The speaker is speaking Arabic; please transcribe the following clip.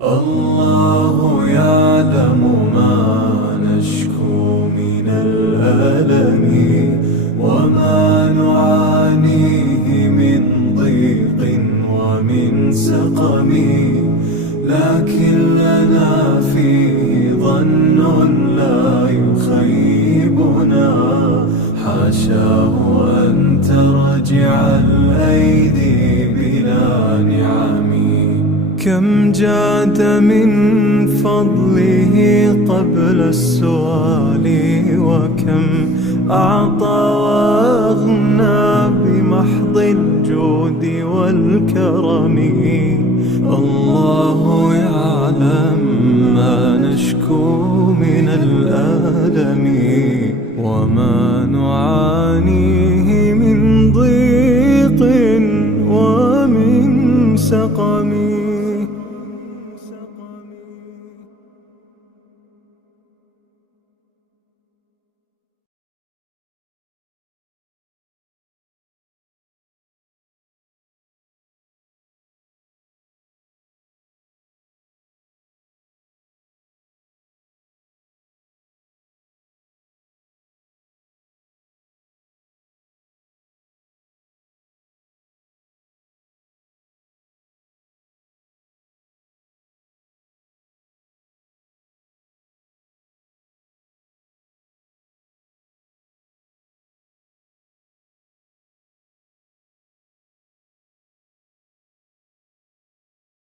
الله يعلم ما نشكو من الألم وما نعانيه من ضيق ومن سقم، لكن لنا فيه ظن لا يخيبنا، حاشاه أن ترجع الأيدي بلا نعم. كم جاد من فضله قبل السؤال، وكم أعطى وأغنى بمحض الجود والكرم. الله